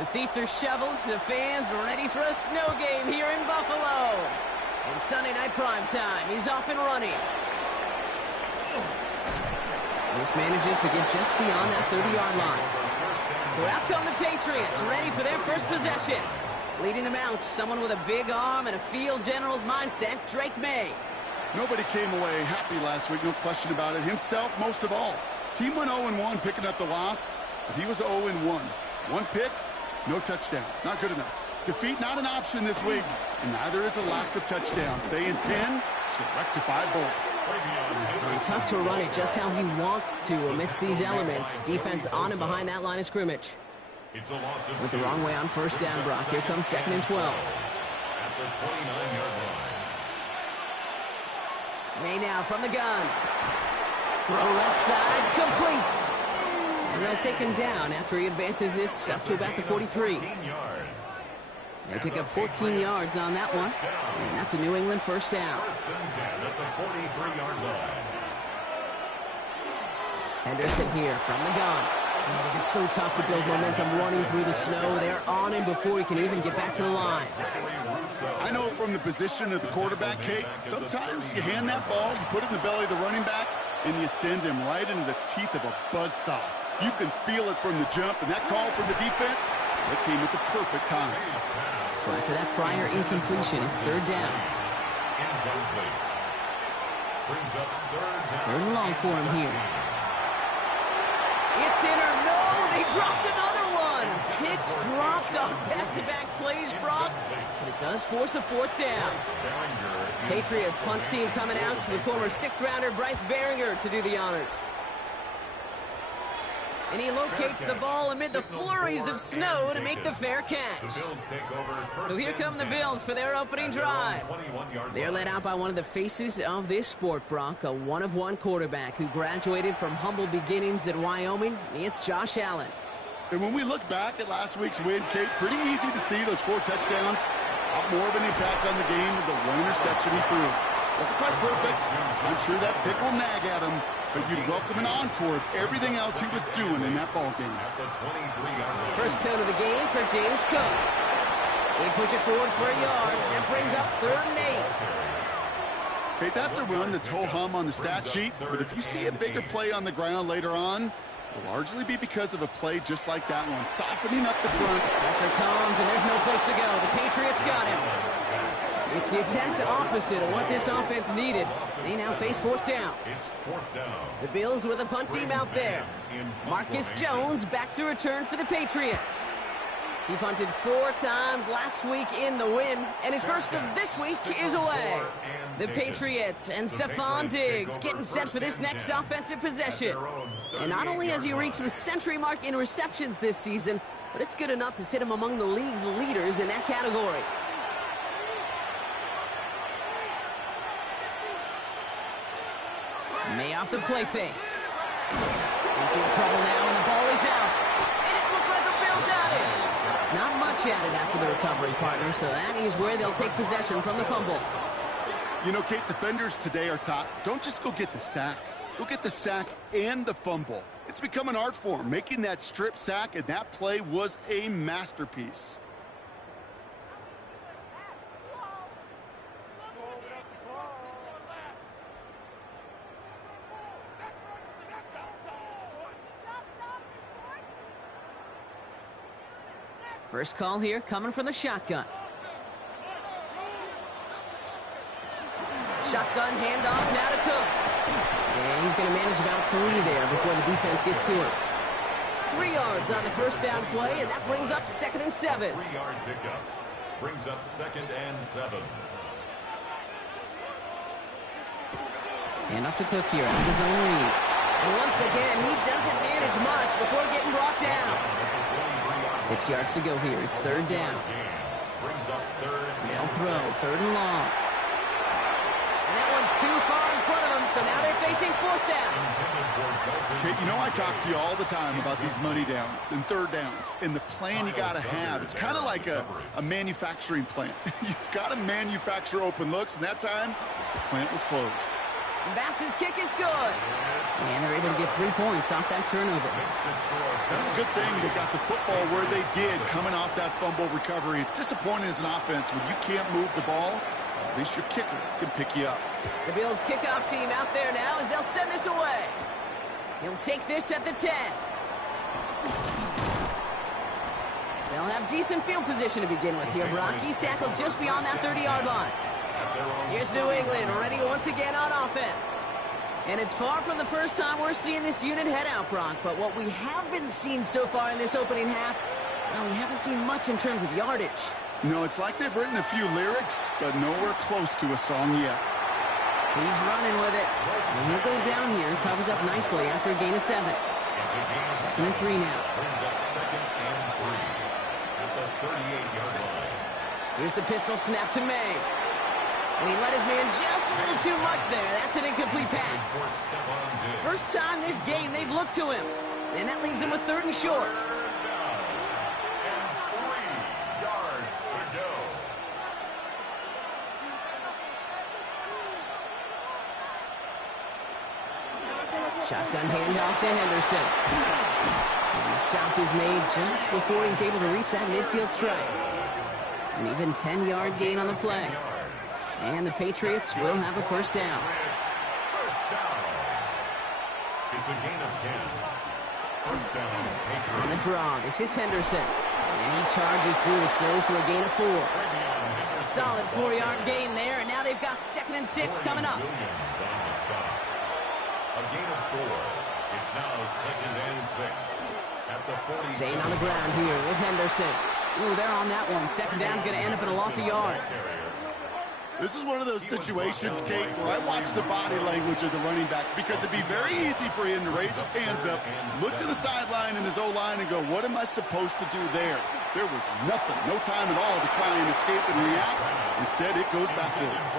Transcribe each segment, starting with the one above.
The seats are shoveled, the fans ready for a snow game here in Buffalo. And Sunday night prime time, he's off and running. This manages to get just beyond that 30-yard line. So out come the Patriots, ready for their first possession. Leading them out, someone with a big arm and a field general's mindset, Drake May. Nobody came away happy last week, no question about it. Himself, most of all. His team went 0-1, picking up the loss, but he was 0-1. One pick, no touchdowns. Not good enough. Defeat not an option this week, and neither is a lack of touchdowns. They intend to rectify both. And tough to run it just how he wants to amidst these elements. Defense on and behind that line of scrimmage. With the wrong way on first down, Brock. Here comes 2nd and 12. At the 29-yard line. May now from the gun. Throw left side, complete. And they'll take him down after he advances this up to about the 43. They pick up 14 yards on that one. And that's a New England first down. First and 10 at the 43-yard line. Henderson here from the gun. Man, it is so tough to build momentum running through the snow. They're on him before he can even get back to the line. I know from the position of the quarterback, Kate, sometimes you hand that ball, you put it in the belly of the running back, and you send him right into the teeth of a buzzsaw. You can feel it from the jump, and that call from the defense, it came at the perfect time. So after that prior incompletion, it's 3rd down. Brings up 3rd down. 3rd and long for him here. It's in or no, they dropped another one. Picks dropped on back-to-back plays, Brock, but it does force a 4th down. Patriots punt team coming out with former 6th-rounder Bryce Behringer to do the honors. And he locates the ball amid the flurries of snow to make the fair catch. So here come the Bills for their opening drive. They're led out by one of the faces of this sport, Brock, a one-of-one quarterback who graduated from humble beginnings at Wyoming. It's Josh Allen. And when we look back at last week's win, Kate, pretty easy to see those 4 touchdowns. More of an impact on the game than the 1 interception he threw. Wasn't quite perfect. I'm sure that pick will nag at him, but you'd welcome an encore of everything else he was doing in that ball game. First tone of the game for James Cook. They push it forward for a yard. That brings up 3rd and 8. Okay, that's a run that's ho-hum on the stat sheet, but if you see a bigger play on the ground later on, it'll largely be because of a play just like that one, softening up the front. Pressure comes, and there's no place to go. The Patriots got him. It's the exact opposite of what this offense needed. They now face 4th down. The Bills with a punt team out there. Marcus Jones back to return for the Patriots. He punted 4 times last week in the win, and his first of this week is away. The Patriots and Stephon Diggs getting set for this next offensive possession. And not only has he reached the century mark in receptions this season, but it's good enough to sit him among the league's leaders in that category. May off the play fake. In big trouble now, and the ball is out. And it looked like a Bill got it. Not much added after the recovery, partner, so that is where they'll take possession from the fumble. You know, Kate, defenders today are taught, don't just go get the sack. Go get the sack and the fumble. It's become an art form, making that strip sack, and that play was a masterpiece. First call here coming from the shotgun. Shotgun handoff now to Cook. And he's going to manage about 3 there before the defense gets to him. 3 yards on the first down play, and that brings up 2nd and 7. 3-yard pickup. Brings up 2nd and 7. Hand off to Cook here out of his own read. And once again, he doesn't manage much before getting brought down. 6 yards to go here. It's 3rd down. They'll throw. 3rd and long. And that one's too far in front of them, so now they're facing 4th down. Kate, you know I talk to you all the time about these money downs and 3rd downs and the plan you got to have. It's kind of like a manufacturing plant. You've got to manufacture open looks, and that time, the plant was closed. Bass's kick is good. And they're able to get 3 points off that turnover. Good thing they got the football where they did coming off that fumble recovery. It's disappointing as an offense when you can't move the ball. At least your kicker can pick you up. The Bills kickoff team out there now as they'll send this away. He'll take this at the 10. They'll have decent field position to begin with here. Brock, he's tackled just beyond that 30-yard line. Here's New England ready once again on offense. And it's far from the first time we're seeing this unit head out, Brock. But what we haven't seen so far in this opening half, well, we haven't seen much in terms of yardage. No, it's like they've written a few lyrics, but nowhere close to a song yet. He's running with it. And he'll go down here and covers up nicely after a gain of 7. 2nd and 3 now. Brings up 2nd and 3 at the 38-yard line. Here's the pistol snap to May. And he let his man just a little too much there. That's an incomplete pass. First time this game they've looked to him. And that leaves him with 3rd and short. Shotgun handoff to Henderson. And the stop is made just before he's able to reach that midfield strike. An even 10-yard gain on the play. And the Patriots will have a first down. It's a gain of 10. First down, Patriots. On the draw, this is Henderson. And he charges through the snow for a gain of 4. Solid 4-yard gain there, and now they've got 2nd and 6 coming up. A gain of 4. It's now 2nd and 6 at the 40. Zane on the ground here with Henderson. Ooh, they're on that one. 2nd down's going to end up in a loss of yards. This is one of those situations, Kate, where I watch the body language of the running back because it'd be very easy for him to raise his hands up, look to the sideline in his O-line and go, what am I supposed to do there? There was nothing, no time at all to try and escape and react. Instead, it goes backwards.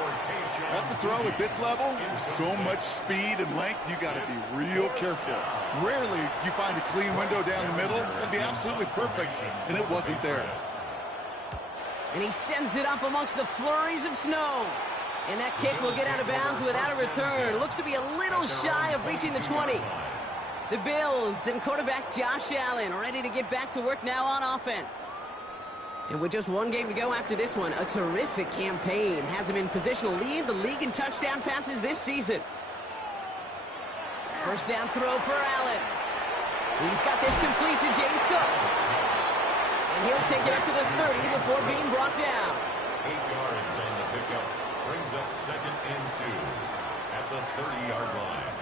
That's a throw at this level. With so much speed and length, you got to be real careful. Rarely do you find a clean window down the middle. It'd be absolutely perfect, and it wasn't there. And he sends it up amongst the flurries of snow. And that kick will get out of bounds without a return. Looks to be a little shy of reaching the 20. The Bills and quarterback Josh Allen ready to get back to work now on offense. And with just one game to go after this one, a terrific campaign has him in position to lead the league in touchdown passes this season. First down throw for Allen. He's got this complete to James Cook. And he'll take it up to the 30 before being brought down. 8 yards on the pickup. Brings up 2nd and 2 at the 30-yard line.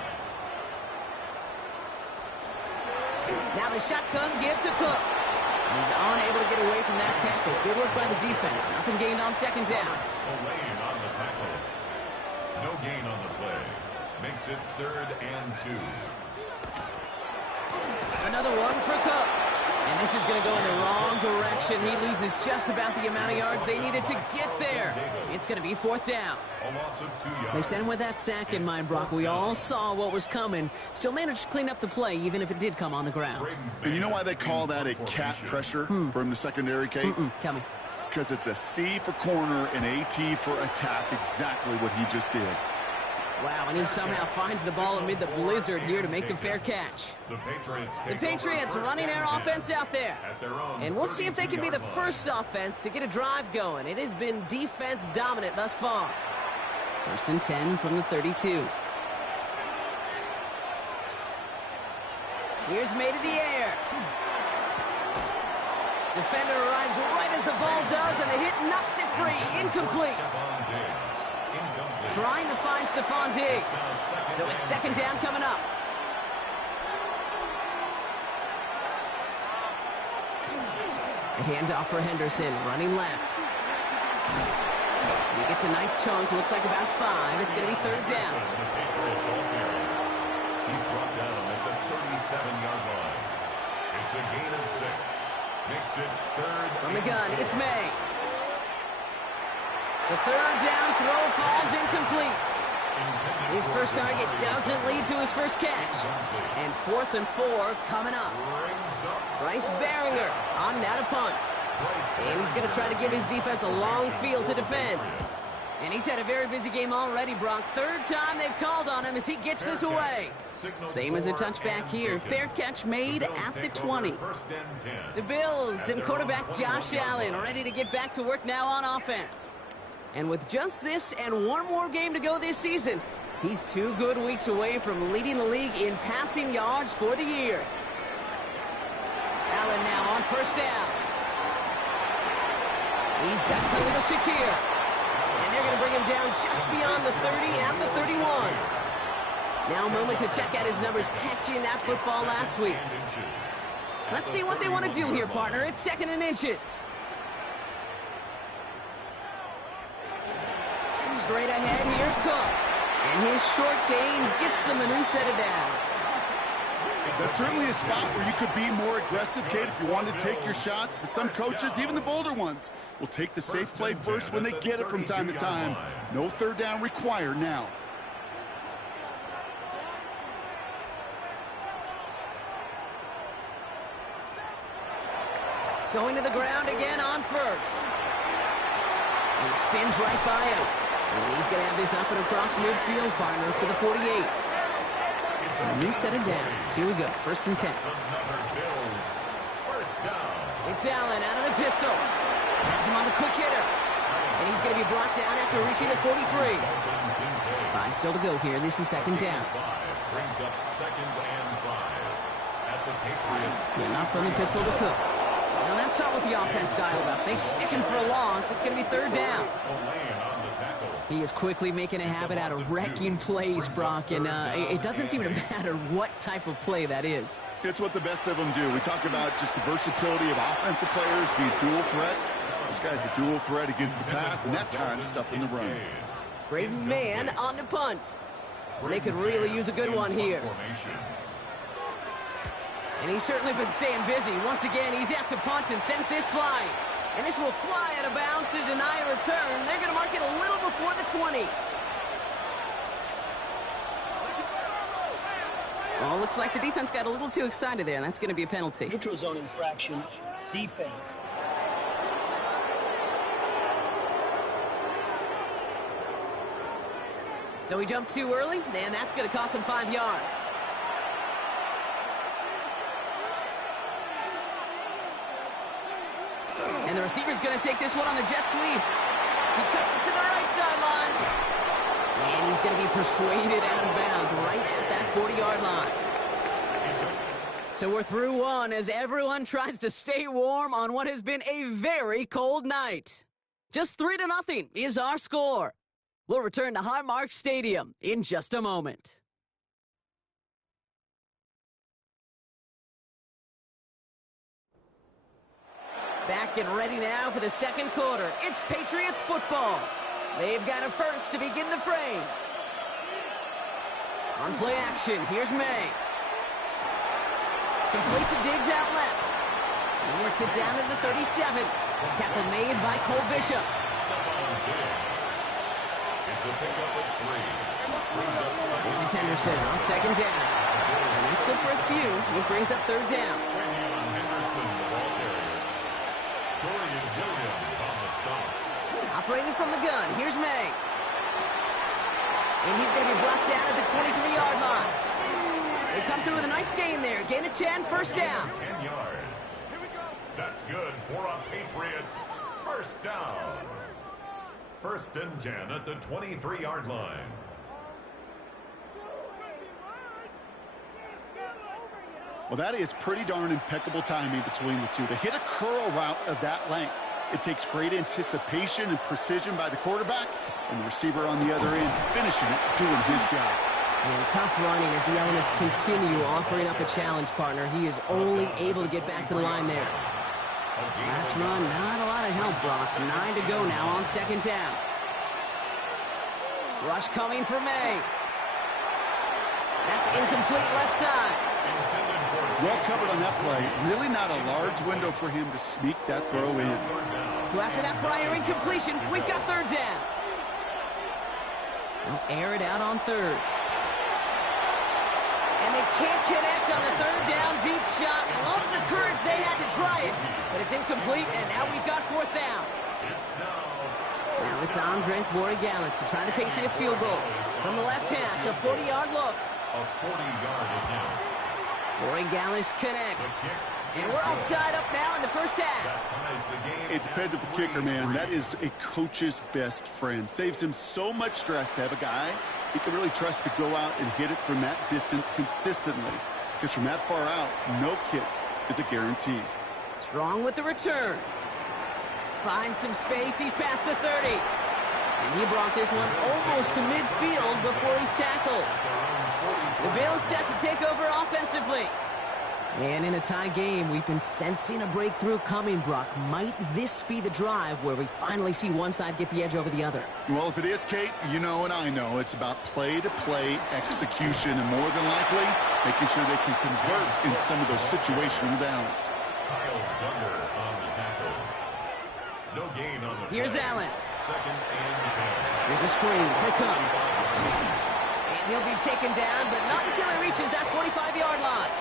Now the shotgun give to Cook. He's unable to get away from that tackle. Good work by the defense. Nothing gained on 2nd down. Lane on the tackle. No gain on the play. Makes it 3rd and 2. Another one for Cook. And this is going to go in the wrong direction. He loses just about the amount of yards they needed to get there. It's going to be 4th down. A loss of 2 yards. They sent him with that sack in mind, Brock. We all saw what was coming. Still managed to clean up the play, even if it did come on the ground. And you know why they call that a cat pressure from the secondary, Kate? Tell me. Because it's a C for corner and a T for attack, exactly what he just did. Wow, and he somehow finds the ball amid the blizzard here to make the fair catch. The Patriots running their offense out there. And we'll see if they can be the first offense to get a drive going. It has been defense dominant thus far. 1st and 10 from the 32. Here's May to the air. Defender arrives right as the ball does, and the hit knocks it free. Incomplete. Trying to find Stephon Diggs. So it's 2nd down coming up. A handoff for Henderson, running left. He gets a nice chunk, looks like about 5. It's going to be 3rd down. He's brought down at the 37-yard line. It's a gain of 6. Makes it 3rd. From the gun, it's May. The 3rd down throw falls incomplete. His first target doesn't lead to his first catch. And 4th and 4 coming up. Bryce Baringer on now to punt. And he's going to try to give his defense a long field to defend. And he's had a very busy game already, Brock. Third time they've called on him as he gets this away. Same as a touchback here. Fair catch made at the 20. The Bills and quarterback Josh Allen ready to get back to work now on offense. And with just this and one more game to go this season, he's 2 good weeks away from leading the league in passing yards for the year. Allen now on first down. He's got Khalil Shakir. And they're going to bring him down just beyond the 30 at the 31. Now a moment to check out his numbers catching that football last week. Let's see what they want to do here, partner. It's 2nd and inches. Straight ahead, here's Cook. And his short gain gets them a new set of downs. That's certainly a spot where you could be more aggressive, Kate, if you wanted to take your shots. But some coaches, even the bolder ones, will take the safe play first when they get it from time to time. No third down required now. Going to the ground again on first. And he spins right by him. And he's going to have this up and across midfield, partner, to the 48. So a new set of downs. Here we go. 1st and 10. It's Allen out of the pistol. Has him on the quick hitter. And he's going to be brought down after reaching the 43. 5 still to go here. This is 2nd down. Brings up 2nd and 5 at the Patriots. Yeah, not from the pistol to Cook. Now that's not what the offense dialed up. They stick him for a loss. It's going to be 3rd down. He is quickly making a habit out of wrecking plays, Brock, and it doesn't seem to matter what type of play that is. It's what the best of them do. We talk about just the versatility of offensive players being dual threats. This guy's a dual threat against the pass, and that time stuffing the run. Braden Mann on the punt. They could really use a good one here. And he's certainly been staying busy. Once again, he's out to punt and sends this flying. And this will fly out of bounds to deny a return. They're going to mark it a little before the 20. Well, looks like the defense got a little too excited there, and that's going to be a penalty. Neutral zone infraction, defense. So he jumped too early, and that's going to cost him 5 yards. And the receiver's going to take this one on the jet sweep. He cuts it to the right sideline. And he's going to be persuaded out of bounds right at that 40-yard line. So we're through one as everyone tries to stay warm on what has been a very cold night. Just 3-0 is our score. We'll return to Highmark Stadium in just a moment. Back and ready now for the 2nd quarter. It's Patriots football. They've got a first to begin the frame. On play action, here's May. Completes a Diggs out left. He works it down to the 37. Tackle made by Cole Bishop. It's a pickup of 3. This is Henderson on 2nd down. And that's good for a few. He brings up 3rd down. Operating from the gun, here's May. And he's going to be brought down at the 23-yard line. They come through with a nice gain there. Gain of 10, 1st down. 10 yards. That's good for a Patriots 1st down. 1st and 10 at the 23-yard line. Well, that is pretty darn impeccable timing between the two. To hit a curl route of that length, it takes great anticipation and precision by the quarterback, and the receiver on the other end finishing it, doing his job. And tough running as the elements continue offering up a challenge, partner. He is only able to get back to the line there. Last run, not a lot of help, Brock. 9 to go now on 2nd down. Rush coming for May. That's incomplete left side. Well covered on that play. Really not a large window for him to sneak that throw in. So after that prior incompletion, we've got 3rd down. They'll air it out on 3rd. And they can't connect on the 3rd down deep shot. I love the courage they had to try it, but it's incomplete, and now we've got 4th down. Now it's Andres Borregales to try the Patriots field goal. From the left hash, a 40-yard look. A 40-yard attempt. Borregales connects. And we're all tied up now in the first half. That ties the game. A dependable kicker, man. That is a coach's best friend. Saves him so much stress to have a guy he can really trust to go out and hit it from that distance consistently. Because from that far out, no kick is a guarantee. Strong with the return. Finds some space. He's past the 30. And he brought this one almost to midfield before he's tackled. The Bills set to take over offensively. And in a tie game, we've been sensing a breakthrough coming, Brock. Might this be the drive where we finally see one side get the edge over the other? Well, if it is, Kate, you know and I know it's about play-to-play execution and more than likely making sure they can convert in some of those situational downs. Kyle Duggar on the tackle. No gain on the Here's play. Allen. Second and 10. Here's a screen for Cook. And he'll be taken down, but not until he reaches that 45-yard line.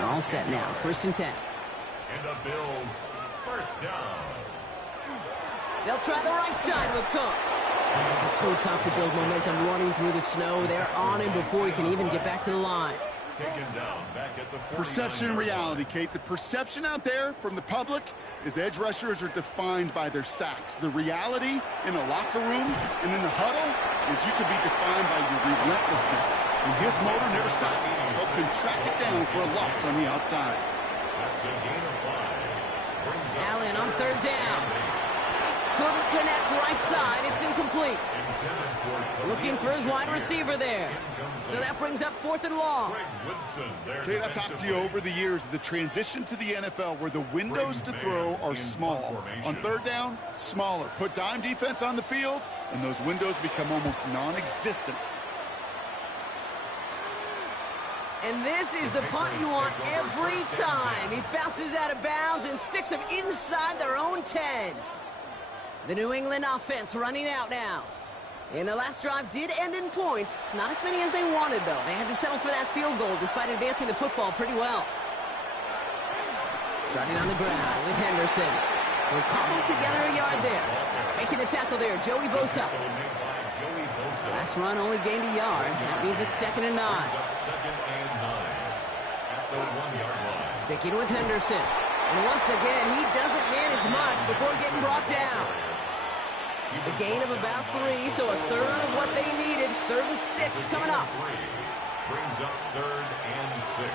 All set now, 1st and 10. And the Bills, first down. They'll try the right side with Cook. Man, it's so tough to build momentum running through the snow. They're on him before he can even get back to the line. Taken down back at the Perception and reality, Kate. The perception out there from the public is edge rushers are defined by their sacks. The reality in a locker room and in the huddle is you could be defined by your relentlessness. And his motor never stopped. Helped him track it down for a loss on the outside. That's a gain of 5. Brings up Allen on 3rd down. Couldn't connect right side. It's incomplete. Looking for his wide receiver there. So that brings up 4th and long. Greg Woodson there. Kate, I've talked to you over the years of the transition to the NFL where the windows to throw are small. On 3rd down, smaller. Put dime defense on the field, and those windows become almost non-existent. And this is the punt you want every time. He bounces out of bounds and sticks them inside their own 10. The New England offense running out now. And the last drive did end in points. Not as many as they wanted, though. They had to settle for that field goal despite advancing the football pretty well. Starting on the ground with Henderson. They'll cobble together a yard there. Making the tackle there, Joey Bosa. Last run only gained a yard. That means it's 2nd and 9. Second and 9 at the 1-yard line. Sticking with Henderson. And once again, he doesn't manage much before getting brought down. A gain of about 3, so a third of what they needed. 3rd and 6 coming up. Brings up 3rd and 6.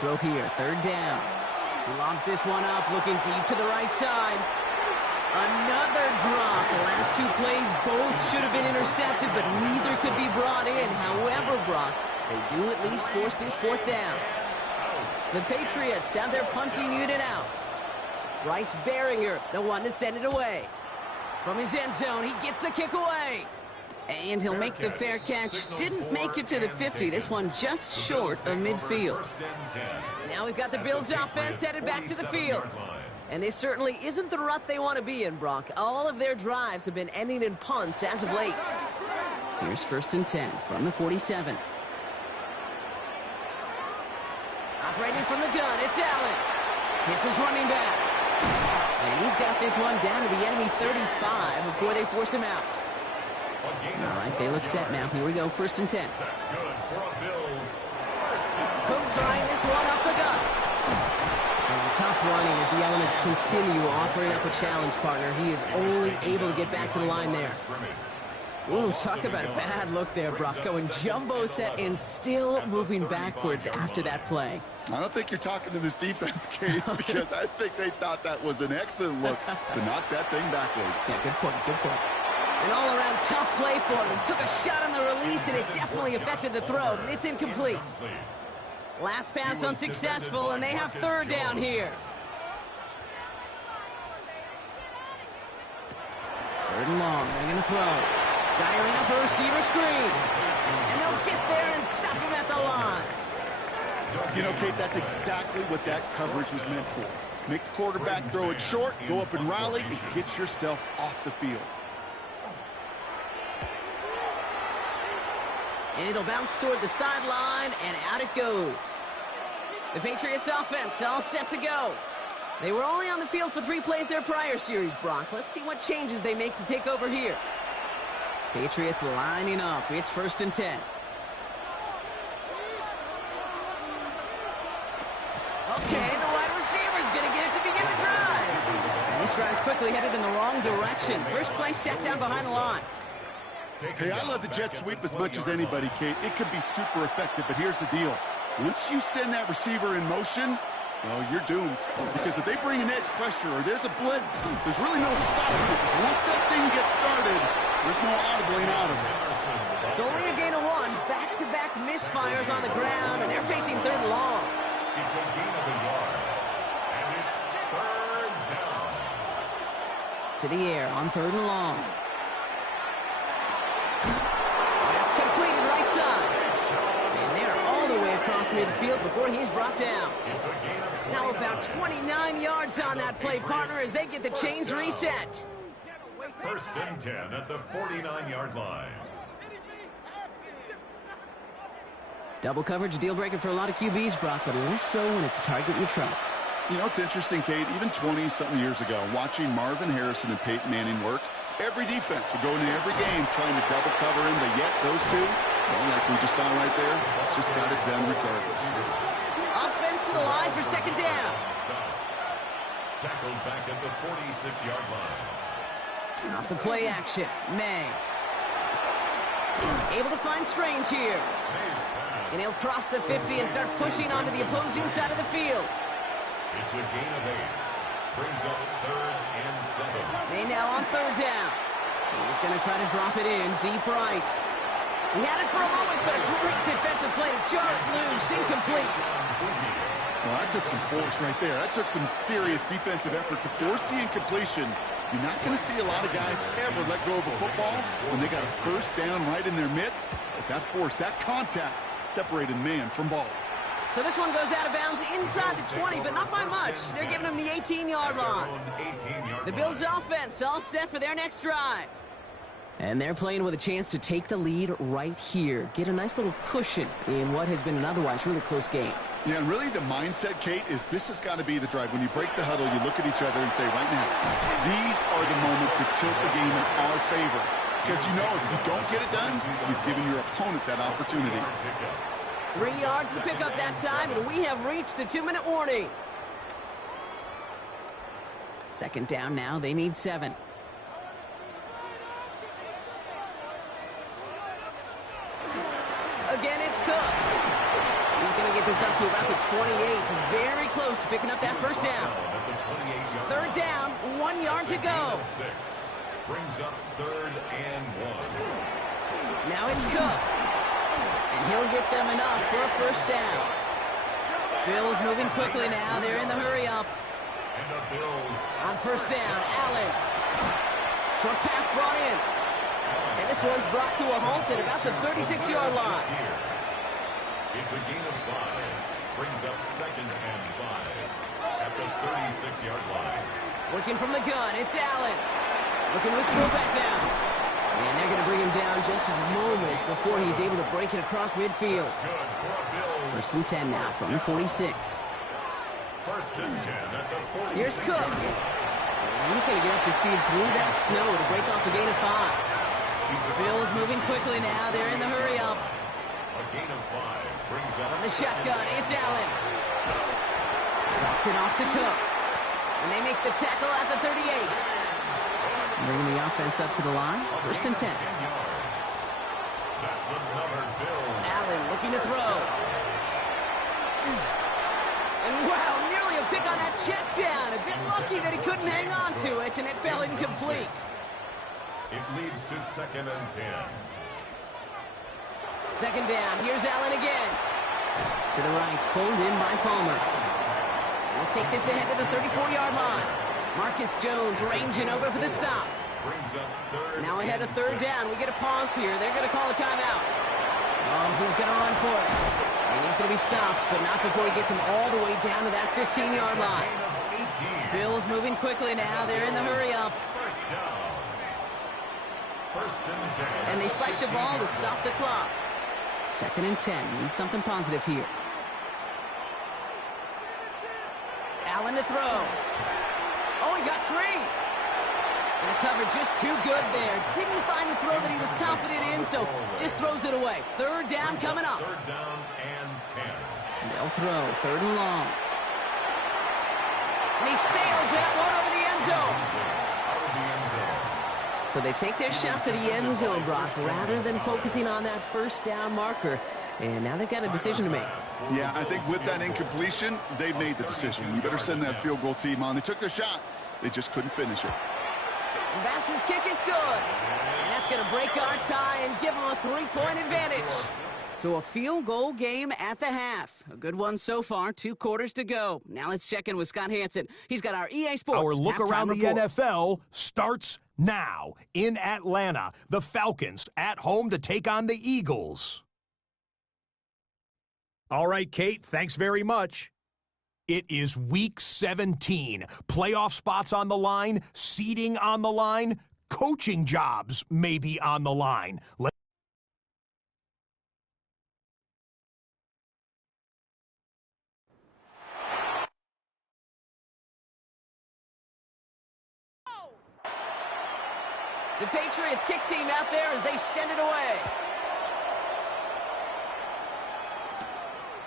Throw here, 3rd down. He lobs this one up, looking deep to the right side. Another drop. The last 2 plays both should have been intercepted, but neither could be brought in. However, Brock, they do at least force this 4th down. The Patriots have their punting unit out. Bryce Behringer, the one to send it away. From his end zone, he gets the kick away. And he'll make the fair catch. Didn't make it to the 50. This one just short of midfield. Now we've got the Bills offense headed back to the field. And this certainly isn't the rut they want to be in, Brock. All of their drives have been ending in punts as of late. Here's 1st and 10 from the 47. Operating from the gun, it's Allen. Hits his running back. And he's got this one down to the enemy 35 before they force him out. All right, they look set now. Here we go, 1st and 10. That's good for a Bills. Cook trying this one up the gut. And tough running as the elements continue offering up a challenge, partner. He is only able to get back to the line there. Ooh, talk about a bad look there, Brock. Going jumbo set and still moving backwards after that play. I don't think you're talking to this defense, Kate, because I think they thought that was an excellent look to knock that thing backwards. Yeah, good point, good point. An all-around tough play for him. He took a shot on the release, and it definitely affected the throw. It's incomplete. Last pass unsuccessful, and they have 3rd down here. 3rd and long. They're going to throw. Dialing up a receiver screen. And they'll get there and stop him at the line. You know, Kate, that's exactly what that coverage was meant for. Make the quarterback throw it short, go up and rally, and get yourself off the field. And it'll bounce toward the sideline, and out it goes. The Patriots offense all set to go. They were only on the field for 3 plays their prior series, Brock. Let's see what changes they make to take over here. Patriots lining up. It's 1st and 10. Okay, the wide receiver's going to get it to begin the drive. And this drive's quickly headed in the wrong direction. First play set down behind the line. Hey, I love the jet sweep as much as anybody, Kate. It could be super effective, but here's the deal. Once you send that receiver in motion, well, you're doomed. Because if they bring an edge pressure or there's a blitz, there's really no stopping it. Once that thing gets started, there's no audibling out of it. It's only a gain of 1. Back-to-back misfires on the ground, and they're facing 3rd and long. It's a gain of a yard. And it's 3rd down. To the air on 3rd and long. That's completed right side. And they're all the way across midfield before he's brought down. It's a gain of 20. Now about 29 yards on that play, partner, as they get the chains reset. 1st and 10 at the 49-yard line. Double coverage, deal breaker for a lot of QBs, Brock, but less so when it's a target you trust. You know, it's interesting, Kate, even 20-something years ago, watching Marvin Harrison and Peyton Manning work, every defense would go into every game trying to double cover him, but yet those two, well, like we just saw right there, just got it done regardless. Offense to the line for 2nd down. Tackled back at the 46-yard line. Off the play action, May. Able to find Strange here. And he'll cross the 50 and start pushing onto the opposing side of the field. It's a gain of 8. Brings up 3rd and 7. May now on 3rd down. He's going to try to drop it in deep right. He had it for a moment, but a great defensive play to jar it loose. Incomplete. Well, that took some force right there. That took some serious defensive effort to force the incompletion. You're not going to see a lot of guys ever let go of a football when they got a 1st down right in their midst. But that force, that contact, separated man from ball. So this one goes out of bounds inside the 20, but not by much. They're giving him the 18-yard line. The Bills' offense all set for their next drive. And they're playing with a chance to take the lead right here. Get a nice little cushion in what has been an otherwise really close game. Yeah, and really the mindset, Kate, is this has got to be the drive. When you break the huddle, you look at each other and say, right now, these are the moments that tilt the game in our favor. Because you know if you don't get it done, you've given your opponent that opportunity. 3 yards to pick up that time, and we have reached the 2-minute warning. 2nd down now. They need 7. Again, it's Cook. He's going to get this up to about the 28. Very close to picking up that 1st down. 3rd down, 1 yard to go. Brings up 3rd and 1. Now it's Cook. And he'll get them enough for a 1st down. Bills moving quickly now. They're in the hurry up. And the Bills on 1st down, Allen. Short pass brought in. And this one's brought to a halt at about the 36-yard line. It's a gain of 5. Brings up 2nd and 5 at the 36-yard line. Working from the gun, it's Allen. Looking to his fullback now. And they're going to bring him down just a moment before he's able to break it across midfield. 1st and 10 now from the 46. 1st and 10 at the 46. Here's Cook. And he's going to get up to speed through that snow to break off a gain of 5. Bills moving quickly now. They're in the hurry up. A gain of 5 brings up from the shotgun. It's Allen. Drops it off to Cook. And they make the tackle at the 38. Bringing the offense up to the line. 1st and 10. That's another Bills. Allen looking to throw. And wow, nearly a pick on that check down. A bit lucky that he couldn't hang on to it, and it fell incomplete. It leads to 2nd and 10. 2nd down. Here's Allen again. To the right, pulled in by Palmer. We'll take this ahead to the 34-yard line. Marcus Jones ranging over for the stop. Brings up 3rd. Now ahead of 3rd down. We get a pause here. They're going to call a timeout. Oh, he's going to run for it. And he's going to be stopped, but not before he gets him all the way down to that 15-yard line. Bills moving quickly now. They're in the hurry up. 1st down. 1st and 10. And they spike the ball to stop the clock. 2nd and 10. Need something positive here. Allen to throw. Oh, he got 3. And the cover just too good there. Didn't find the throw that he was confident in, so just throws it away. Third down coming up. Third down and 10. And they'll throw third and long. And he sails that one over the end zone. Out of the end zone. So they take their shot for the end zone, Brock, rather than focusing on that first down marker. And now they've got a decision to make. Yeah, I think with that incompletion, they made the decision. You better send that field goal team on. They took their shot. They just couldn't finish it. Bass's kick is good. And that's going to break our tie and give them a 3-point advantage. So a field goal game at the half. A good one so far. 2 quarters to go. Now let's check in with Scott Hansen. He's got our EA Sports Our look around the report. NFL starts now. In Atlanta, the Falcons at home to take on the Eagles. All right, Kate, thanks very much. It is Week 17. Playoff spots on the line, seeding on the line, coaching jobs may be on the line. The Patriots kick team out there as they send it away.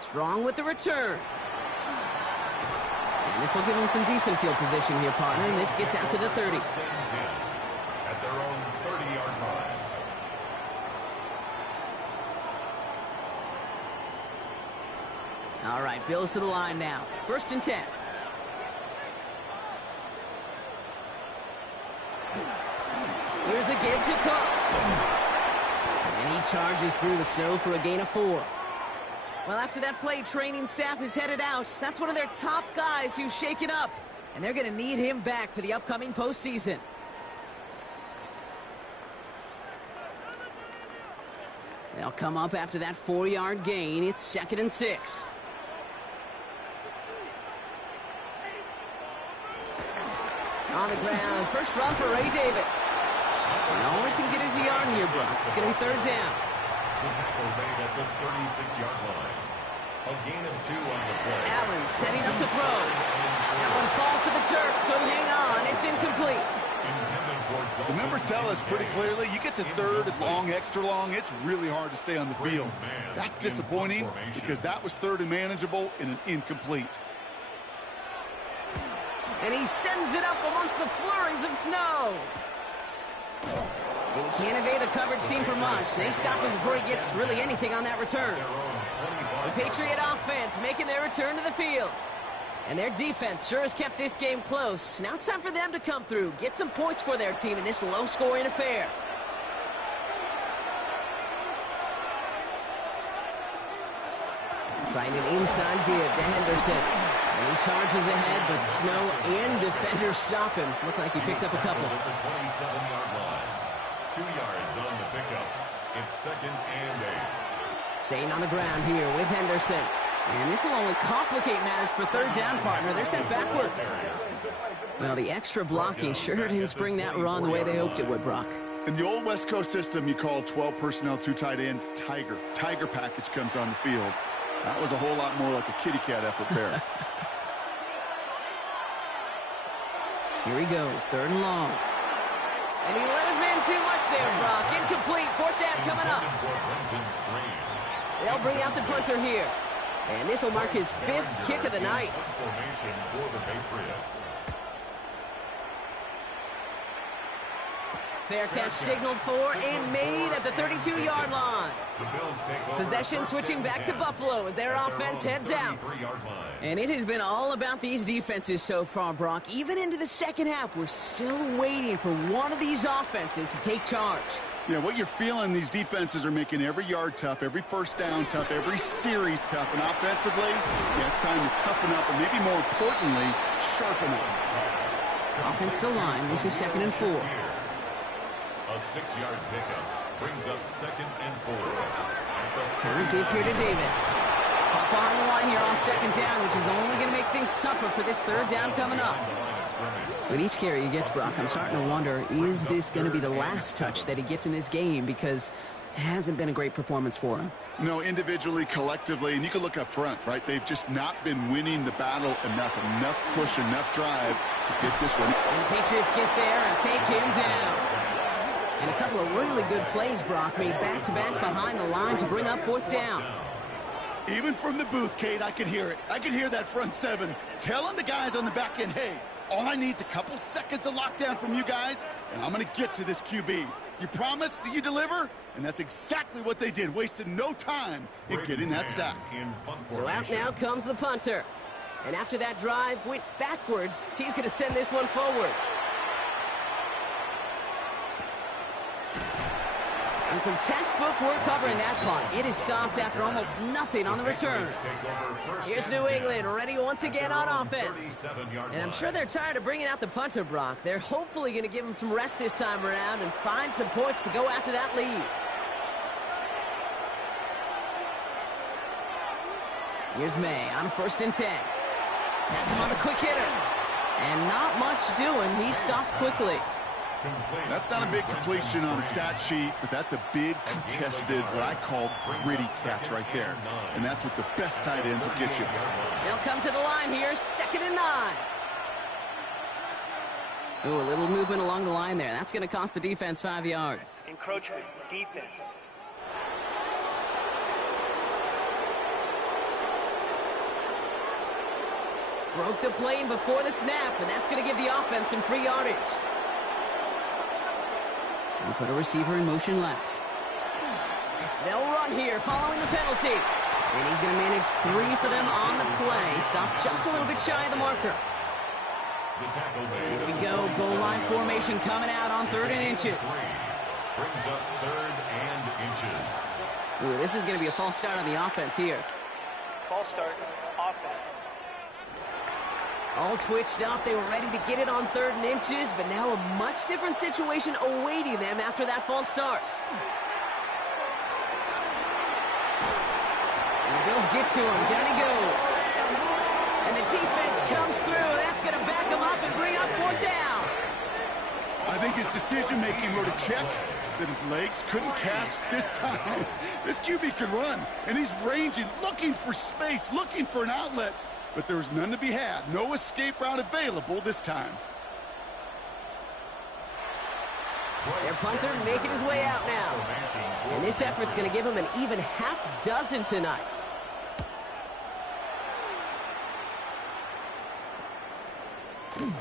Strong with the return. And this will give them some decent field position here, partner. And this gets out to the 30. At their own 30-yard line. All right, Bills to the line now. 1st and 10. Here's a give to Cook. And he charges through the snow for a gain of 4. Well, after that play, training staff is headed out. That's one of their top guys who's shaken up. And they're going to need him back for the upcoming postseason. They'll come up after that 4-yard gain. It's 2nd and 6. On the ground, first run for Ray Davis. And all he can get is a yard here, Brock. It's going to be 3rd down. The tackle made at the 36-yard line. A gain of 2 on the play. Allen setting up to throw. That one falls to the turf. Couldn't hang on. It's incomplete. The numbers tell us pretty clearly, you get to 3rd and long, extra long, it's really hard to stay on the field. That's disappointing because that was 3rd and manageable in an incomplete. And he sends it up amongst the flurries of snow. And he can't evade the coverage team for much. They stop him before he gets really anything on that return. The Patriot offense making their return to the field. And their defense sure has kept this game close. Now it's time for them to come through, get some points for their team in this low-scoring affair. Trying an inside give to Henderson. And he charges ahead, but snow and defenders stop him. Look like he picked up a couple. At the 27-yard line. 2 yards on the pickup. It's 2nd and 8. Staying on the ground here with Henderson. And this will only complicate matters for 3rd down, partner. They're sent backwards. Well, the extra blocking sure didn't spring that run the way they hoped it would, Brock. In the old West Coast system, you call 12 personnel, 2 tight ends, Tiger. Tiger package comes on the field. That was a whole lot more like a kitty cat effort there. Here he goes, 3rd and long. And he let his man too much there, Brock. Incomplete, 4th down coming up. They'll bring out the punter here. And this will mark his 5th kick of the night. Formation for the Patriots. Fair catch signaled for and made at the 32-yard line. Possession switching back to Buffalo as their offense heads out. And it has been all about these defenses so far, Brock. Even into the second half, we're still waiting for one of these offenses to take charge. Yeah, what you're feeling, these defenses are making every yard tough, every first down tough, every series tough. And offensively, yeah, it's time to toughen up, and maybe more importantly, sharpen up. Offense to line. This is 2nd and 4. A 6-yard pickup brings up 2nd and 4. Current give here to Davis. Pop behind the line here on 2nd down, which is only going to make things tougher for this 3rd down coming up. With each carry he gets, Brock, I'm starting to wonder, is this going to be the last touch that he gets in this game? Because it hasn't been a great performance for him. No, individually, collectively, and you can look up front, right? They've just not been winning the battle enough push, enough drive to get this one. And the Patriots get there and take him down. And a couple of really good plays, Brock, made back-to-back behind the line to bring up 4th down. Even from the booth, Kate, I could hear it. I could hear that front 7 telling the guys on the back end, hey, all I need is a couple seconds of lockdown from you guys, and I'm going to get to this QB. You promise that you deliver? And that's exactly what they did. Wasted no time in getting that sack. So out now comes the punter. And after that drive went backwards, he's going to send this one forward. And some textbook work covering that punt. It is stopped after almost nothing on the return. Here's New England ready once again on offense. And I'm sure they're tired of bringing out the punter, Brock. They're hopefully going to give him some rest this time around and find some points to go after that lead. Here's May on 1st and 10. That's him on the quick hitter. And not much doing. He stopped quickly. That's not a big completion on a stat sheet, but that's a big contested, what I call gritty catch right there. And that's what the best tight ends will get you. They'll come to the line here, 2nd and 9. Ooh, a little movement along the line there. That's going to cost the defense 5 yards. Encroachment, defense. Broke the plane before the snap, and that's going to give the offense some free yardage. And put a receiver in motion left. They'll run here following the penalty. And he's going to manage 3 for them on the play. Stop just a little bit shy of the marker. Here we go. Goal line formation coming out on 3rd and inches. Brings up 3rd and inches. Ooh, this is going to be a false start on the offense here. False start, offense. All twitched up. They were ready to get it on 3rd and inches, but now a much different situation awaiting them after that false start. And the Bills get to him. Down he goes. And the defense comes through. That's going to back him up and bring up 4th down. I think his decision-making wrote a check that his legs couldn't catch this time. This QB can run, and he's ranging, looking for space, looking for an outlet. But there was none to be had. No escape route available this time. Their punter making his way out now. And this effort's going to give him an even half dozen tonight. And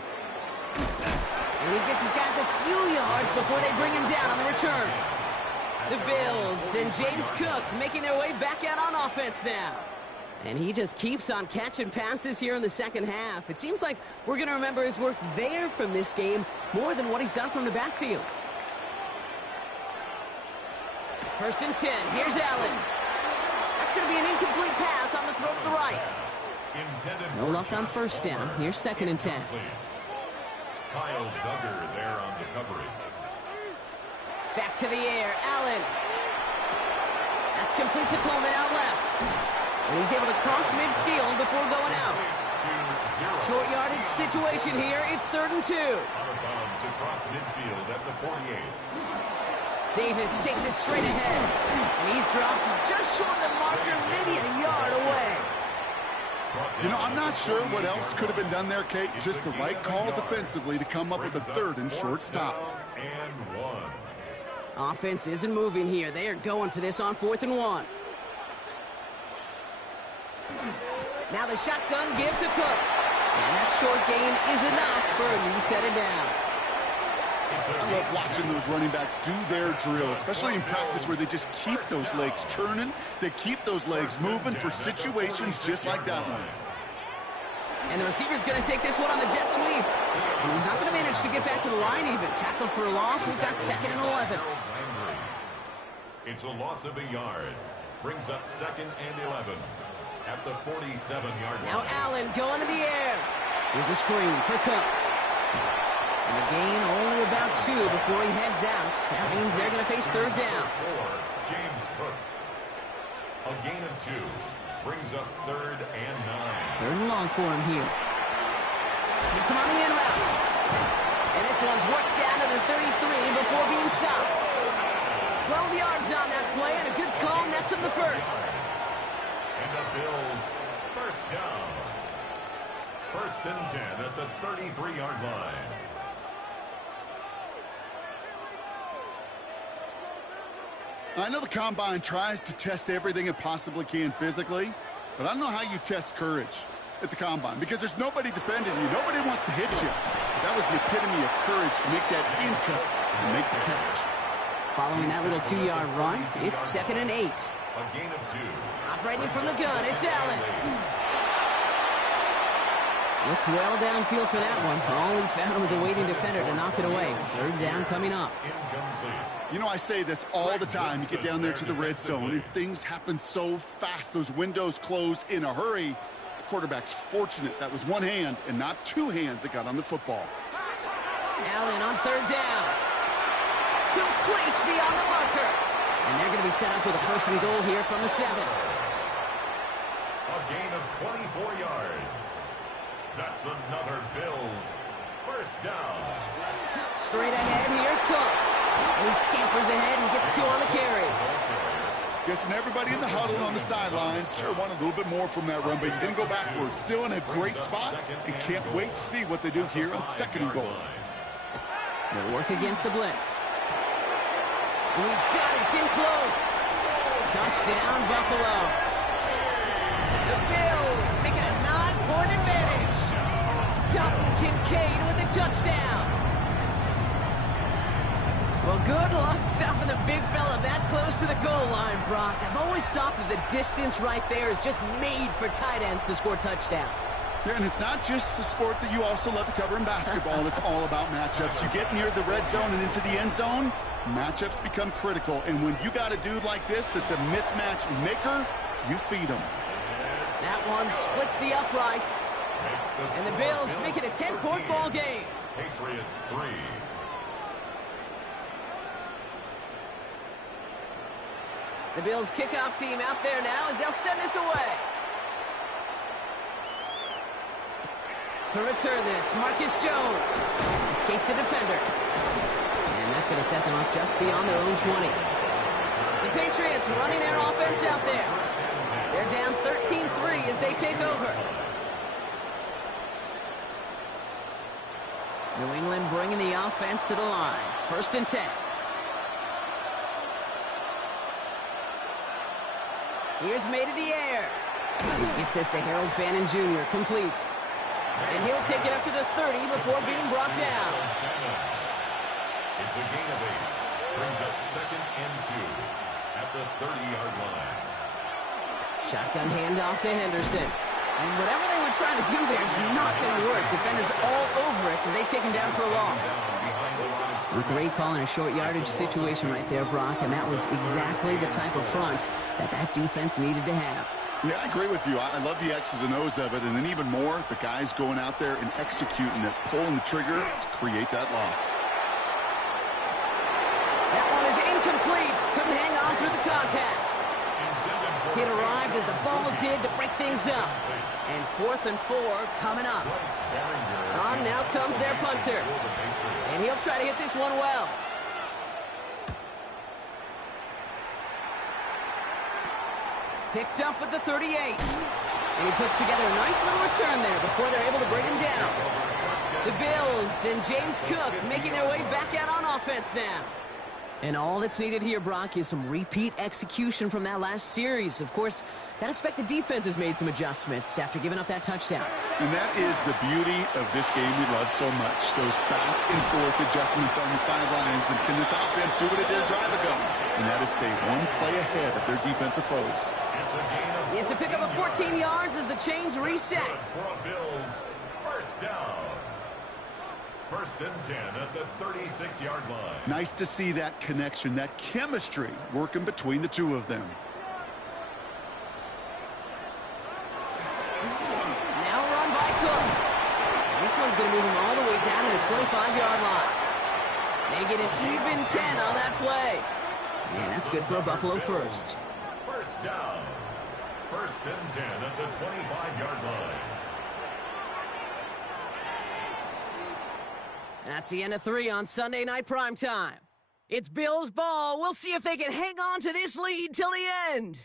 he gets his guys a few yards before they bring him down on the return. The Bills and James Cook making their way back out on offense now. And he just keeps on catching passes here in the second half. It seems like we're going to remember his work there from this game more than what he's done from the backfield. 1st and 10. Here's Allen. That's going to be an incomplete pass on the throw to the right. No luck on 1st down. Here's 2nd and 10. Kyle Duggar there on the coverage. Back to the air. Allen. That's complete to Coleman out left. And he's able to cross midfield before going out. Short yardage situation here. It's 3rd and 2. Out of bounds across midfield at the 48. Davis takes it straight ahead. And he's dropped just short of the marker, maybe a yard away. You know, I'm not sure what else could have been done there, Kate. Just the right call defensively to come up with a 3rd and short stop. And 1. Offense isn't moving here. They are going for this on 4th and 1. Now the shotgun give to Cook. And that short gain is enough for a new set of down. I love watching those running backs do their drill, especially in practice where they just keep those legs turning. They keep those legs moving for situations just like that one. And the receiver's going to take this one on the jet sweep. And he's not going to manage to get back to the line even. Tackle for a loss. We've got 2nd and 11. It's a loss of a yard. Brings up 2nd and 11. At the 47-yard line. Now Allen going to the air. Here's a screen for Cook. And the gain only about 2 before he heads out. That means they're going to face 3rd down. For James Cook. A gain of 2. Brings up 3rd and 9. 3rd and long for him here. Gets him on the in route. And this one's worked down to the 33 before being stopped. 12 yards on that play, and a good call nets him the first. And the Bills, first down. First and 10 at the 33-yard line. I know the Combine tries to test everything it possibly can physically, but I don't know how you test courage at the Combine because there's nobody defending you. Nobody wants to hit you. That was the epitome of courage to make that in cut and make the catch. Following that little 2-yard run, it's 2nd and 8. A gain of 2. Operating from the gun, it's Allen. Looked well downfield for that one. All he found was a waiting defender to knock it away. 3rd down coming up. Incomplete. You know, I say this all the time. You get down there to the red zone, and things happen so fast. Those windows close in a hurry. The quarterback's fortunate that was one hand and not two hands that got on the football. Allen on 3rd down. Complete beyond the marker. And they're going to be set up with a 1st and goal here from the 7. A gain of 24 yards. That's another Bills first down. Straight ahead, here's Cook. And he scampers ahead and gets 2 on the carry. Guessing everybody in the huddle on the sidelines sure want a little bit more from that run, but you didn't go backwards. Still in a great spot and can't wait to see what they do here on 2nd and goal. They'll work against the blitz. And he's got it. It's in close. Touchdown, Buffalo. The Bills making a 9-point advantage. Dalton Kincaid with the touchdown. Well, good luck stopping the big fella that close to the goal line, Brock. I've always thought that the distance right there is just made for tight ends to score touchdowns. Yeah, and it's not just the sport that you also love to cover in basketball. It's all about matchups. You get near the red zone and into the end zone, matchups become critical. And when you got a dude like this that's a mismatch maker, you feed him. That one splits the uprights. And the Bills make it a 10-point ball game. Patriots 3. The Bills kickoff team out there now as they'll send this away. To return this, Marcus Jones escapes a defender. And that's going to set them up just beyond their own 20. The Patriots running their offense out there. They're down 13-3 as they take over. New England bringing the offense to the line. 1st and 10. Here's made in the air. Gets this to Harold Fannin Jr. Complete. And he'll take it up to the 30 before being brought down. It's a gain of 8. Brings up 2nd and 2 at the 30-yard line. Shotgun handoff to Henderson. And whatever they were trying to do there is not going to work. Defenders all over it, so they take him down for a loss. A great call in a short yardage situation right there, Brock, and that was exactly the type of front that defense needed to have. Yeah, I agree with you. I love the X's and O's of it, and then even more, the guys going out there and executing it, pulling the trigger to create that loss. That one is incomplete. Couldn't hang on through the contact. It arrived as the ball did to break things up. And 4th and 4 coming up. On now comes their punter. And he'll try to hit this one well. Picked up at the 38. And he puts together a nice little return there before they're able to bring him down. The Bills and James Cook making their way back out on offense now. And all that's needed here, Brock, is some repeat execution from that last series. Of course, gotta expect the defense has made some adjustments after giving up that touchdown. And that is the beauty of this game we love so much. Those back and forth adjustments on the sidelines. And can this offense do what it did drive ago? And that is stay one play ahead of their defensive foes. It's a pickup of 14 yards as the chains reset. For a Bills first down. 1st and 10 at the 36-yard line. Nice to see that connection, that chemistry working between the two of them. Now run by Cook. This one's going to move him all the way down to the 25-yard line. They get an even 10 on that play. And that's good for a Buffalo first. First down. 1st and 10 at the 25-yard line. That's the end of 3 on Sunday Night Primetime. It's Bills ball. We'll see if they can hang on to this lead till the end.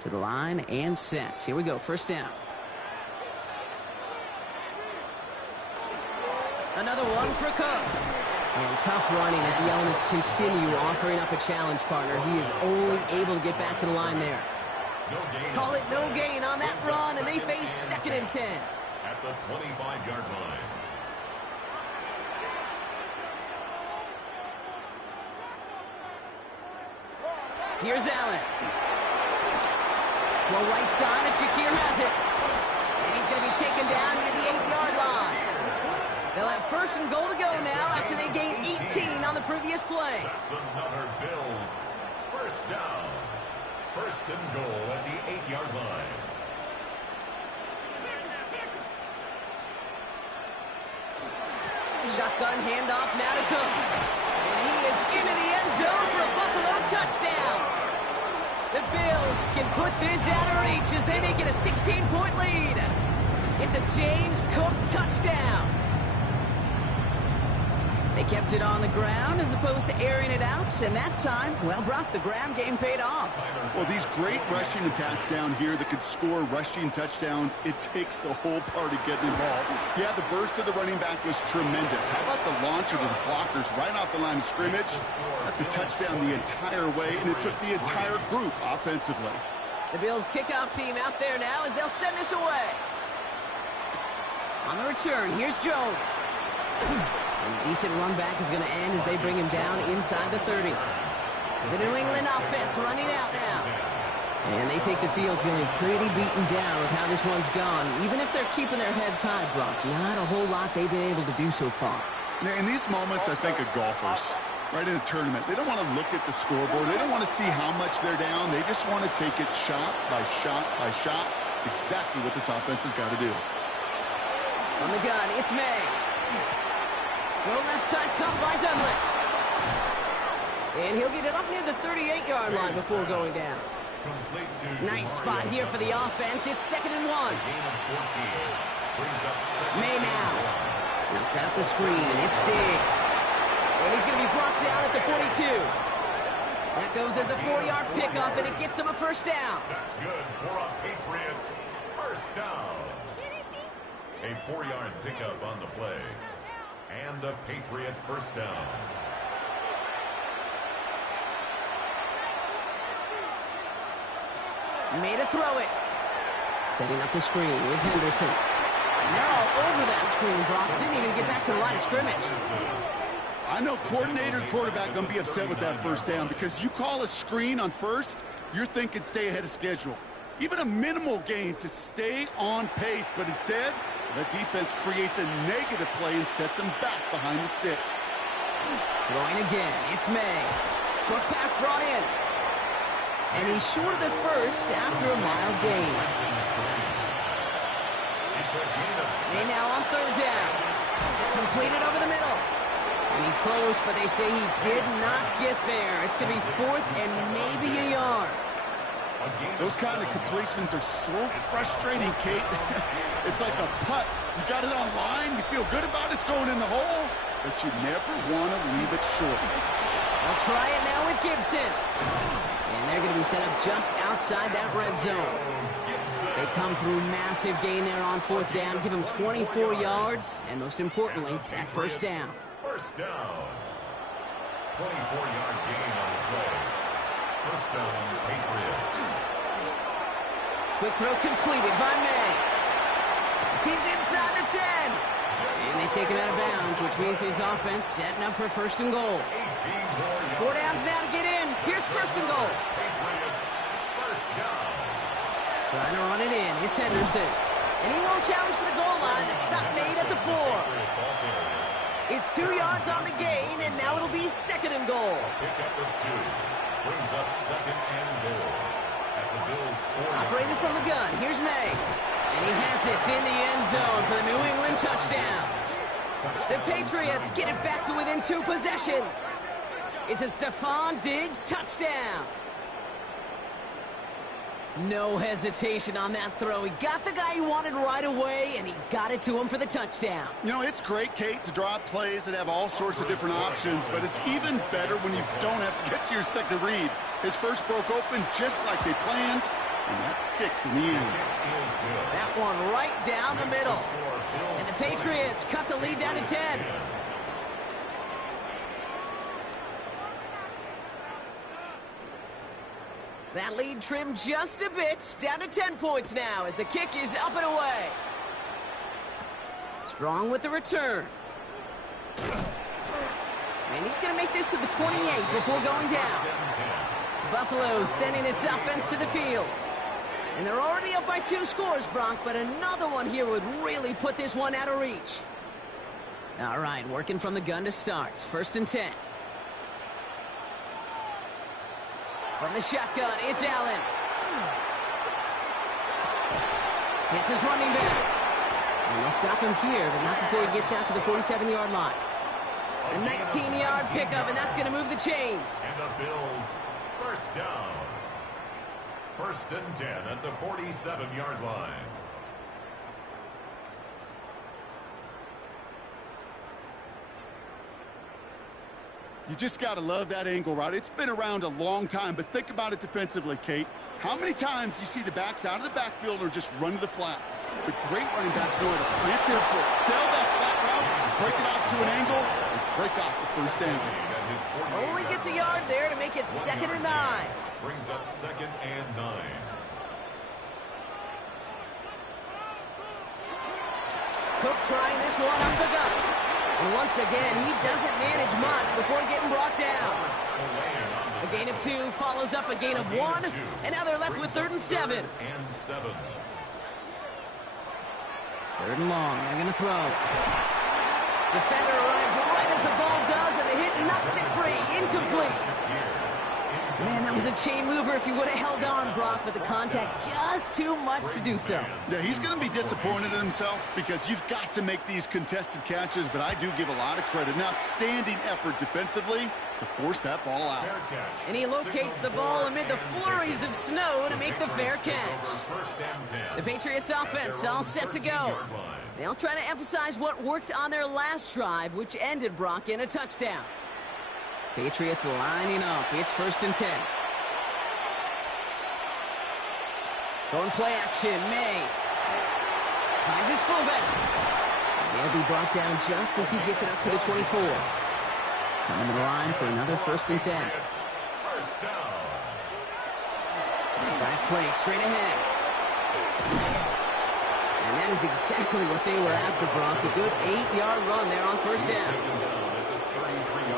To the line and set. Here we go, first down. Another one for Cook. And tough running as the elements continue offering up a challenge partner. He is only able to get back to the line there. Call it no gain on that run, and they face 2nd and 10. At the 25-yard line. Here's Allen. Well, right side, and Shakir has it. And he's going to be taken down near the 8-yard line. They'll have 1st and goal to go now after they gained 18 on the previous play. That's another Bills. 1st down. 1st and goal at the 8-yard line. Shotgun handoff now to Cook. And he is into the end zone for a Buffalo touchdown. The Bills can put this out of reach as they make it a 16-point lead. It's a James Cook touchdown. They kept it on the ground as opposed to airing it out, and that time, well, Brock, the ground game paid off. Well, these great rushing attacks down here that could score rushing touchdowns, it takes the whole party getting involved. Yeah, the burst of the running back was tremendous. How about the launch of his blockers right off the line of scrimmage? That's a touchdown the entire way, and it took the entire group offensively. The Bills kickoff team out there now as they'll send this away. On the return, here's Jones. And a decent run back is going to end as they bring him down inside the 30. The New England offense running out now. And they take the field feeling pretty beaten down with how this one's gone. Even if they're keeping their heads high, Brock, not a whole lot they've been able to do so far. In these moments, I think of golfers, right, in a tournament. They don't want to look at the scoreboard. They don't want to see how much they're down. They just want to take it shot by shot by shot. It's exactly what this offense has got to do. On the gun, it's May. Go left side, cut by Douglas. And he'll get it up near the 38-yard line before going down. Nice spot here for the offense. It's 2nd and 1. May now. Now set up the screen. It's Diggs. And he's going to be brought down at the 42. That goes as a 4-yard pickup, and it gets him a 1st down. That's good for a Patriots 1st down. A 4-yard pickup on the play. And a Patriot 1st down. Made a throw it. Setting up the screen with Henderson. And they're all over that screen, Brock. Didn't even get back to the line of scrimmage. I know coordinator and quarterback going to be upset with that 1st down because you call a screen on 1st, you're thinking stay ahead of schedule. Even a minimal gain to stay on pace, but instead, the defense creates a negative play and sets them back behind the sticks. Throwing again, it's May. Short pass brought in. And he's short of the 1st after a mild gain. May now on 3rd down. Completed over the middle. And he's close, but they say he did not get there. It's going to be 4th and maybe a yard. Those kind of completions are so frustrating, Kate. It's like a putt. You got it on line, you feel good about it, it's going in the hole, but you never want to leave it short. They'll try it now with Gibson. And they're going to be set up just outside that red zone. They come through massive gain there on 4th down, give them 24 yards, and most importantly, that 1st down. 1st down. 24-yard gain on the play. 1st down, Patriots. Quick throw completed by May. He's inside the 10. And they take him out of bounds, which means his offense setting up for 1st and goal. 4 downs now to get in. Here's 1st and goal. Patriots 1st down. Trying to run it in. It's Henderson. And he won't challenge for the goal line. The stop made at the 4. It's 2 yards on the gain, and now it'll be 2nd and goal. Pickup of 2. Brings up 2nd and goal. At the Bills 4. Operating from the gun. Here's May. And he has it in the end zone for the New England touchdown. The Patriots get it back to within 2 possessions. It's a Stephon Diggs touchdown. No hesitation on that throw. He got the guy he wanted right away, and he got it to him for the touchdown. You know, it's great, Kate, to draw up plays and have all sorts of different options, but it's even better when you don't have to get to your second read. His first broke open just like they planned, and that's 6 in the end. That one right down the middle. And the Patriots cut the lead down to 10. That lead trimmed just a bit, down to 10 points now as the kick is up and away. Strong with the return. And he's going to make this to the 28 before going down. Buffalo sending its offense to the field. And they're already up by 2 scores, Bronk, but another one here would really put this one out of reach. All right, working from the gun to start. 1st and 10. From the shotgun, it's Allen. Hits his running back. And they'll stop him here, but not before he gets out to the 47-yard line. A 19-yard pickup, and that's going to move the chains. And the Bills, 1st down. 1st and 10 at the 47-yard line. You just got to love that angle route. It's been around a long time, but think about it defensively, Kate. How many times do you see the backs out of the backfield or just run to the flat? The great running backs know how to plant their foot, sell that flat route, break it off to an angle, and break off the 1st down. Only gets a yard there to make it 2nd and 9. Brings up 2nd and 9. Cook trying this one up the gut. And once again, he doesn't manage much before getting brought down. A gain of 2 follows up a gain of 1, and now they're left with 3rd and 7. 3rd and long, they're going to throw. Defender arrives right as the ball does, and the hit knocks it free. Incomplete. Man, that was a chain mover if he would have held on, Brock, but the contact just too much to do so. Yeah, he's going to be disappointed in himself because you've got to make these contested catches, but I do give a lot of credit. An outstanding effort defensively to force that ball out. And he locates the ball amid the flurries of snow to make the fair catch. The Patriots offense all set to go. They'll try to emphasize what worked on their last drive, which ended, Brock, in a touchdown. Patriots lining up. It's 1st and 10. Going play action. May finds his fullback. And he'll be brought down just as he gets it up to the 24. Coming to the line for another 1st and 10. 5 plays straight ahead. And that is exactly what they were after, Brock. A good 8-yard run there on 1st down.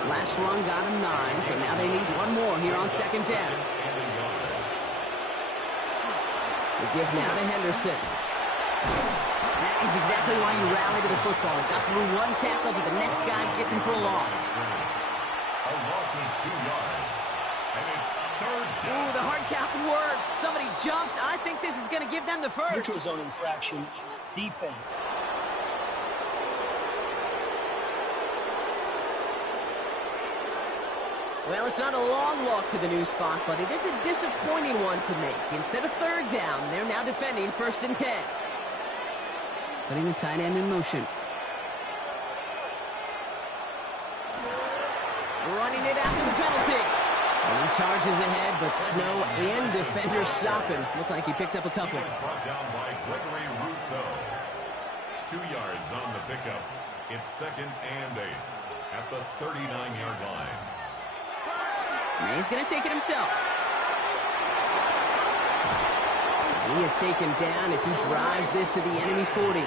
Last run got him 9, so now they need one more here on 2nd down. The give now to Henderson. That is exactly why you rally to the football. He got through one tackle, but the next guy gets him for a loss. A loss of 2 yards. And it's 3rd down. Ooh, the hard count worked. Somebody jumped. I think this is going to give them the first. Neutral zone infraction. Defense. Well, it's not a long walk to the new spot, but it is a disappointing one to make. Instead of 3rd down, they're now defending 1st and 10. Putting the tight end in motion. Running it after the penalty. And he charges ahead, but snow and defenders stop him. Looked like he picked up a couple. Brought down by Gregory Rousseau. 2 yards on the pickup. It's 2nd and 8 at the 39-yard line. He's going to take it himself. And he is taken down as he drives this to the enemy 40.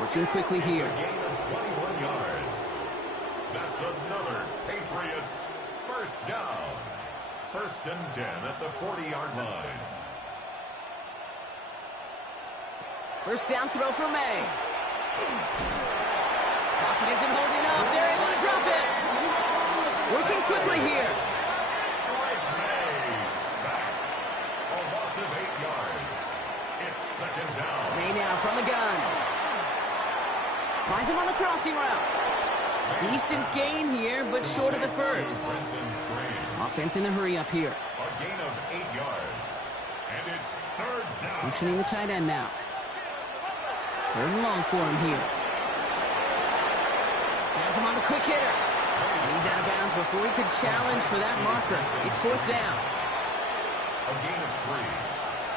Working quickly here. It's a gain of 21 yards. That's another Patriots 1st down. 1st and 10 at the 40-yard line. 1st down throw for May. Pocket isn't holding up. They're able to drop it. Working quickly here. May sacked. A loss of 8 yards. It's 2nd down. May now from the gun. Finds him on on the crossing route. Decent gain here, but short of the first. Offense in the hurry up here. A gain of 8 yards. And it's third down. Motioning the tight end now. Third and long for him here. Has him on the quick hitter. And he's out of bounds before he could challenge for that marker. It's fourth down. A gain of 3.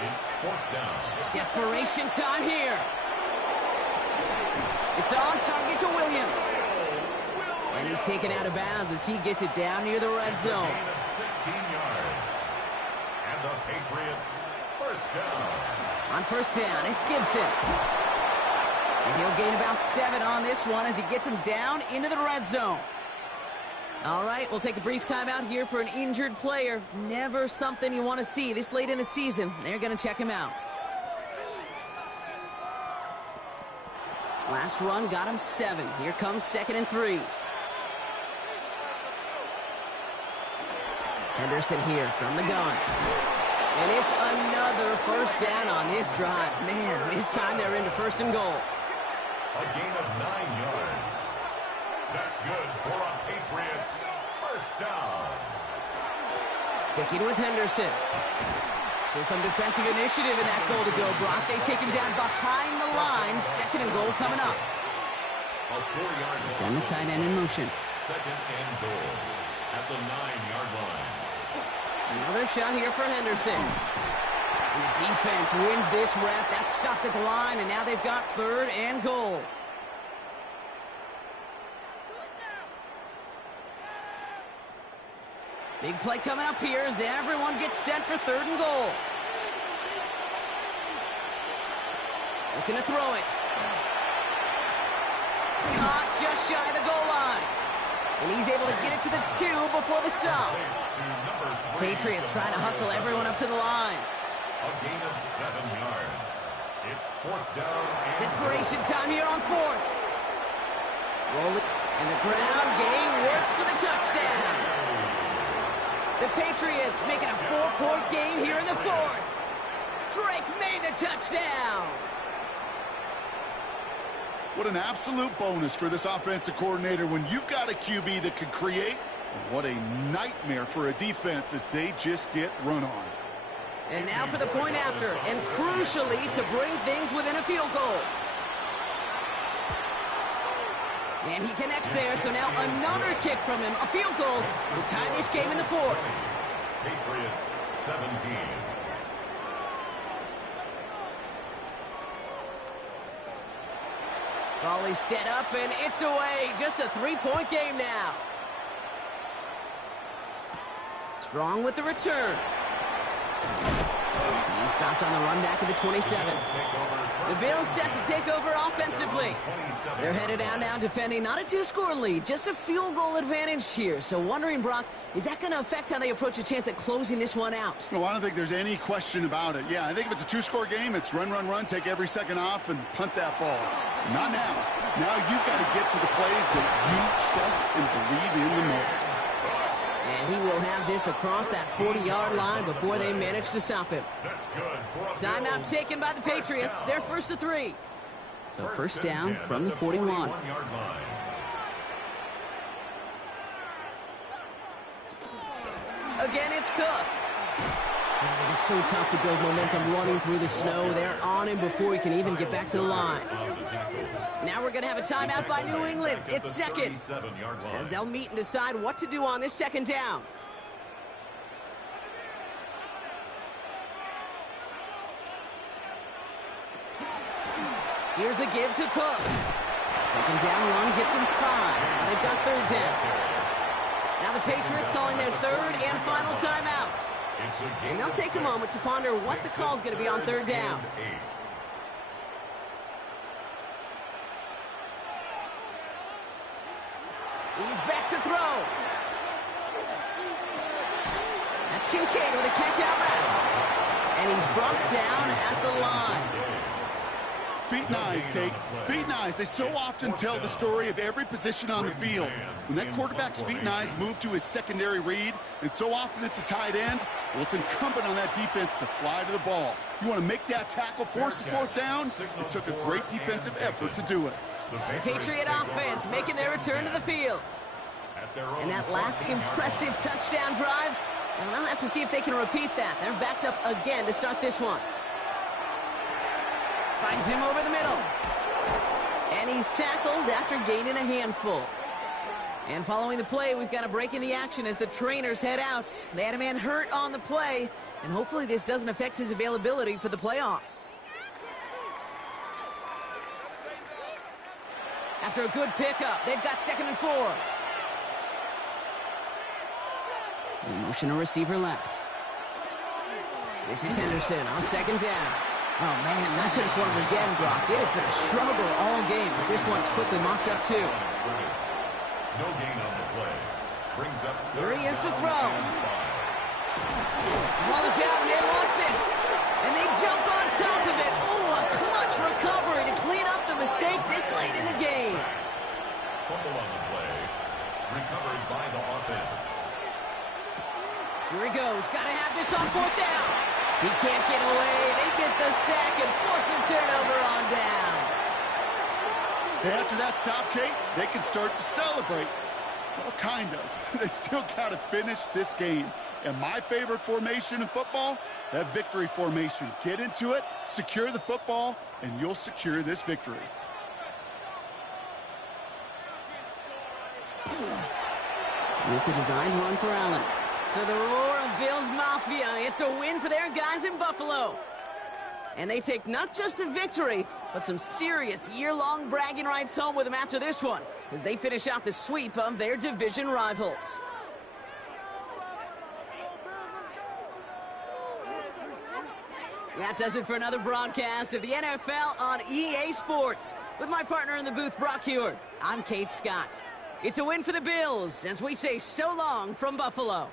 It's fourth down. Desperation time here. It's on target to Williams. And he's taken out of bounds as he gets it down near the red zone. A gain of 16 yards. And the Patriots first down. On first down, it's Gibson. And he'll gain about 7 on this one as he gets him down into the red zone. All right, we'll take a brief timeout here for an injured player. Never something you want to see this late in the season. They're going to check him out. Last run got him 7. Here comes 2nd and 3. Henderson here from the gun. And it's another first down on this drive. Man, this time they're into 1st and goal. A gain of 9 yards. That's good for a Patriots first down. Sticking with Henderson. So some defensive initiative in that goal to go, Brock. They take him down behind the line. 2nd and goal coming up. A 4-yard Send the tight end in motion. 2nd and goal at the 9-yard line. Another shot here for Henderson. And the defense wins this rep. That's stopped at the line, and now they've got 3rd and goal. Big play coming up here as everyone gets set for 3rd and goal. Looking to throw it. Caught just shy of the goal line. And he's able to get it to the 2 before the stop. Patriots trying to hustle everyone up to the line. A gain of 7 yards. It's 4th down. Desperation time here on 4th. Rolling. And the ground game works for the touchdown. The Patriots making a 4-point game here in the 4th. Drake made the touchdown. What an absolute bonus for this offensive coordinator when you've got a QB that can create. And what a nightmare for a defense as they just get run on. And now for the point after, and crucially to bring things within a field goal. And he connects there, so now another kick from him, a field goal, will tie this game in the 4th. Patriots 17. Ball is set up, and it's away. Just a 3-point game now. Strong with the return. He's stopped on the run back at the 27. The Bills set to take over offensively. They're headed out now defending not a 2-score lead, just a field goal advantage here. So wondering, Brock, is that going to affect how they approach a chance at closing this one out? Well, I don't think there's any question about it. Yeah, I think if it's a 2-score game, it's run, run, run, take every second off, and punt that ball. Not now. Now you've got to get to the plays that you trust and believe in the most. And he will have this across that 40-yard line before they manage to stop him. That's good. Timeout taken by the Patriots. They're 1st to 3. So first down from the 41. Again, it's Cook. Man, it is so tough to build momentum running through the snow. They're on him before he can even get back to the line. Now we're going to have a timeout by New England. It's 2nd, as they'll meet and decide what to do on this 2nd down. Here's a give to Cook. 2nd down run gets him 5. Now they've got 3rd down. Now the Patriots calling their 3rd and final timeout. And they'll take a moment to ponder what the call is going to be on 3rd down. He's back to throw. That's Kincaid with a catch out left. And he's brought down at the line. Feet and eyes, Kate. Feet and eyes. They so often tell the story of every position on the field. When that quarterback's feet and eyes move to his secondary read, and so often it's a tight end, well, it's incumbent on that defense to fly to the ball. You want to make that tackle, force the 4th down? It took a great defensive effort to do it. The Patriot offense making their return to the field. And that last impressive touchdown drive, well, they'll have to see if they can repeat that. They're backed up again to start this one. Finds him over the middle. And he's tackled after gaining a handful. And following the play, we've got a break in the action as the trainers head out. They had a man hurt on the play, and hopefully this doesn't affect his availability for the playoffs. After a good pickup, they've got 2nd and 4. They motion a receiver left. This is Henderson on 2nd down. Oh, man, nothing for him again, Brock. It has been a struggle all game as this one's quickly mocked up, too. No gain on the play. Brings up here he is to throw. Ball is out, and they lost it. And they jump on top of it. Oh, a clutch recovery to clean up the mistake this late in the game. Fumble on the play. Recovered by the offense. Here he goes. Got to have this on 4th down. He can't get away. They get the sack and force a turnover on down. And after that stop, Kate, they can start to celebrate. Well, kind of. They still got to finish this game. And my favorite formation in football, that victory formation. Get into it, secure the football, and you'll secure this victory. This is a designed run for Allen. So the roar of Bills Mafia, it's a win for their guys in Buffalo. And they take not just a victory, but some serious year-long bragging rights home with them after this one, as they finish off the sweep of their division rivals. That does it for another broadcast of the NFL on EA Sports. With my partner in the booth, Brock Huard, I'm Kate Scott. It's a win for the Bills, as we say so long from Buffalo.